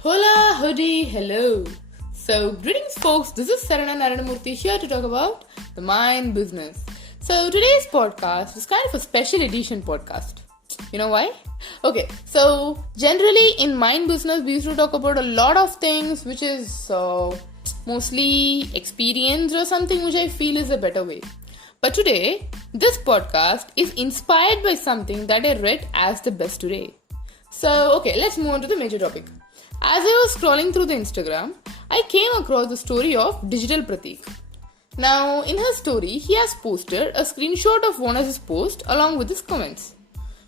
Hola, hoodie, hello. So, greetings, folks. This is Sarana Naranamurthy here to talk about the mind business. So, today's podcast is kind of a special edition podcast. You know why? Okay, so generally in mind business, we used to talk about a lot of things which is mostly experience or something which I feel is a better way. But today, this podcast is inspired by something that I read as the best today. So, okay, let's move on to the major topic. As I was scrolling through the Instagram, I came across the story of Digital Pratik. Now, in her story, he has posted a screenshot of one of his posts along with his comments.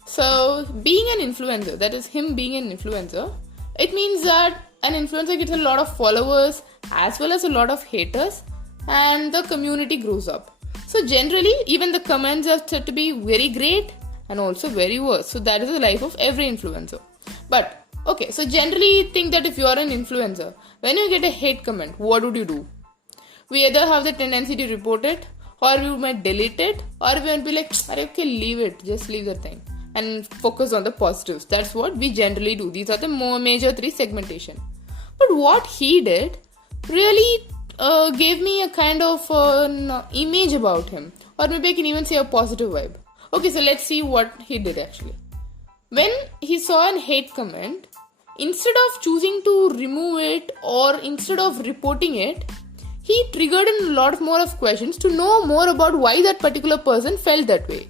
So, being an influencer, that is him being an influencer, it means that an influencer gets a lot of followers as well as a lot of haters and the community grows up. So, generally, even the comments are said to be very great and also very worse. So, that is the life of every influencer. But okay, so generally think that if you are an influencer, when you get a hate comment, what would you do? We either have the tendency to report it, or we might delete it, or we might be like, okay, leave it, just leave the thing, and focus on the positives. That's what we generally do. These are the major three segmentation. But what he did really gave me a kind of an image about him, or maybe I can even say a positive vibe. Okay, so let's see what he did actually. When he saw a hate comment, instead of choosing to remove it or instead of reporting it, he triggered in a lot more of questions to know more about why that particular person felt that way.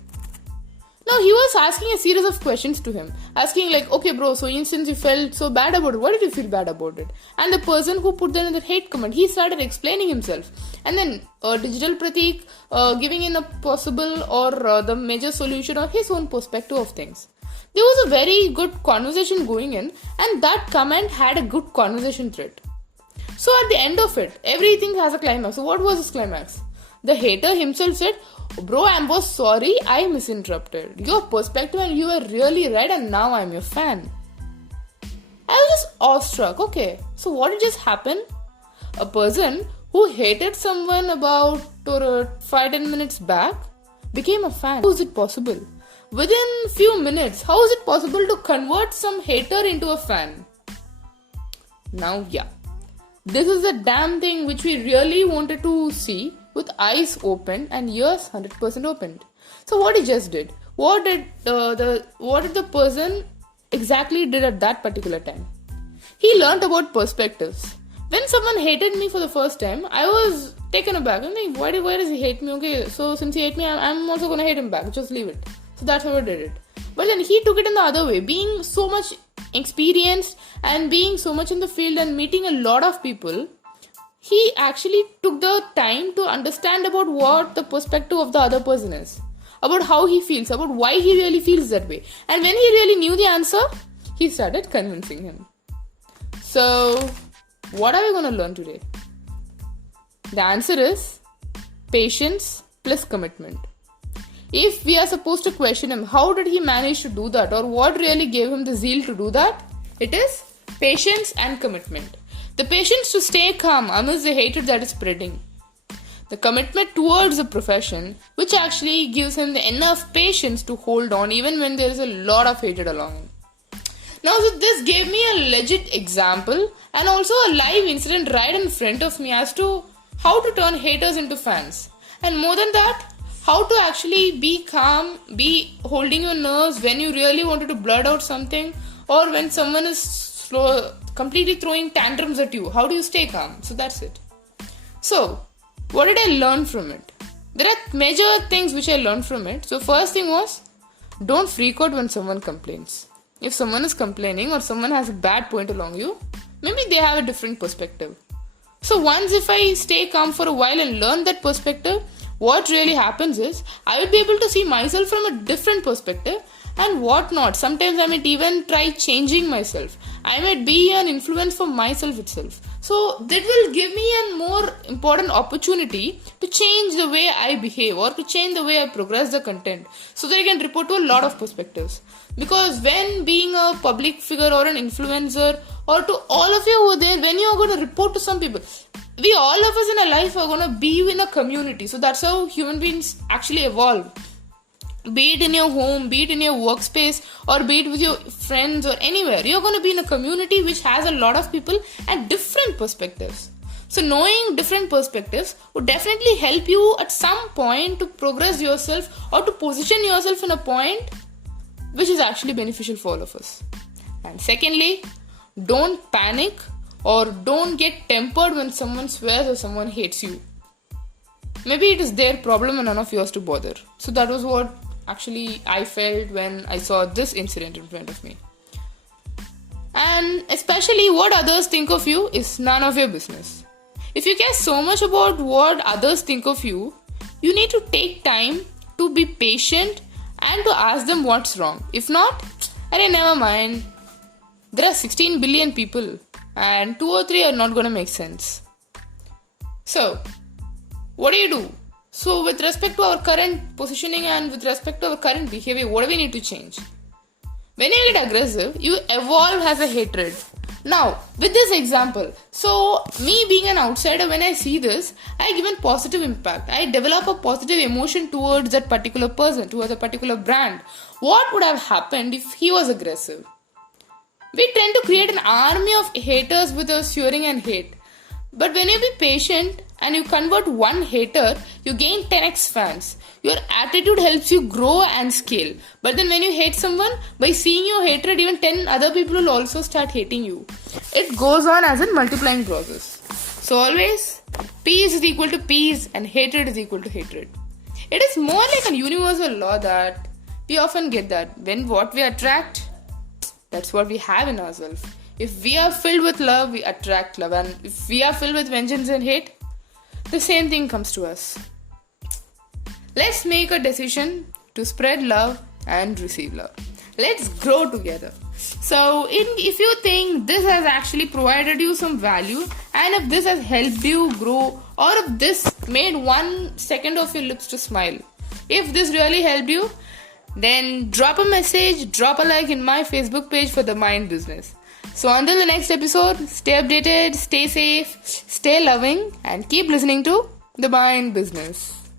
Now he was asking a series of questions to him, asking like, okay bro, so instance you felt so bad about it, why did you feel bad about it? And the person who put that in the hate comment, he started explaining himself. And then Digital Pratik giving in a possible or the major solution or his own perspective of things. There was a very good conversation going in, and that comment had a good conversation thread. So at the end of it, everything has a climax. So what was this climax? The hater himself said, bro, I was sorry, I misinterpreted your perspective and you were really right and now I'm your fan. I was just awestruck. Okay, so what did just happen? A person who hated someone about 5-10 minutes back became a fan. How is it possible? Within few minutes, how is it possible to convert some hater into a fan? Now, yeah. This is the damn thing which we really wanted to see with eyes open and ears 100% opened. So what he just did? What did the person exactly did at that particular time? He learned about perspectives. When someone hated me for the first time, I was taken aback. I'm like, why does he hate me? Okay, so since he hate me, I'm also gonna hate him back. Just leave it. So that's how I did it. But then he took it in the other way. Being so much experienced and being so much in the field and meeting a lot of people, he actually took the time to understand about what the perspective of the other person is. About how he feels, about why he really feels that way. And when he really knew the answer, he started convincing him. So, what are we going to learn today? The answer is patience plus commitment. If we are supposed to question him, how did he manage to do that or what really gave him the zeal to do that? It is patience and commitment. The patience to stay calm amidst the hatred that is spreading. The commitment towards the profession, which actually gives him the enough patience to hold on even when there is a lot of hatred along. Now, so this gave me a legit example and also a live incident right in front of me as to how to turn haters into fans. And more than that, how to actually be calm, be holding your nerves when you really wanted to blurt out something or when someone is completely throwing tantrums at you. How do you stay calm? So that's it. So, what did I learn from it? There are major things which I learned from it. So first thing was, don't freak out when someone complains. If someone is complaining or someone has a bad point along you, maybe they have a different perspective. So once if I stay calm for a while and learn that perspective, what really happens is, I will be able to see myself from a different perspective and whatnot. Sometimes I might even try changing myself. I might be an influence for myself itself. So that will give me a more important opportunity to change the way I behave or to change the way I progress the content so that I can report to a lot of perspectives. Because when being a public figure or an influencer or to all of you over there, when you are going to report to some people, we all of us in our life are going to be in a community. So that's how human beings actually evolve. Be it in your home, be it in your workspace, or be it with your friends or anywhere, you're going to be in a community which has a lot of people and different perspectives. So knowing different perspectives would definitely help you at some point to progress yourself or to position yourself in a point which is actually beneficial for all of us. And secondly, don't panic or don't get tempered when someone swears or someone hates you. Maybe it is their problem and none of yours to bother. So that was what actually I felt when I saw this incident in front of me. And especially what others think of you is none of your business. If you care so much about what others think of you, you need to take time to be patient and to ask them what's wrong. If not, never mind. There are 16 billion people and 2 or 3 are not going to make sense. So, what do? So, with respect to our current positioning and with respect to our current behavior, what do we need to change? When you get aggressive, you evolve as a hatred. Now, with this example, so me being an outsider, when I see this, I give a positive impact. I develop a positive emotion towards that particular person, towards a particular brand. What would have happened if he was aggressive? We tend to create an army of haters with our swearing and hate. But when you be patient and you convert one hater, you gain 10x fans. Your attitude helps you grow and scale. But then when you hate someone, by seeing your hatred, even 10 other people will also start hating you. It goes on as a multiplying process. So always, peace is equal to peace and hatred is equal to hatred. It is more like a universal law that we often get that when what we attract, that's what we have in ourselves. If we are filled with love, we attract love. And if we are filled with vengeance and hate, the same thing comes to us. Let's make a decision to spread love and receive love. Let's grow together. So, if you think this has actually provided you some value, and if this has helped you grow, or if this made 1 second of your lips to smile, if this really helped you, then drop a message, drop a like in my Facebook page for The Mind Business. So until the next episode, stay updated, stay safe, stay loving, and keep listening to The Mind Business.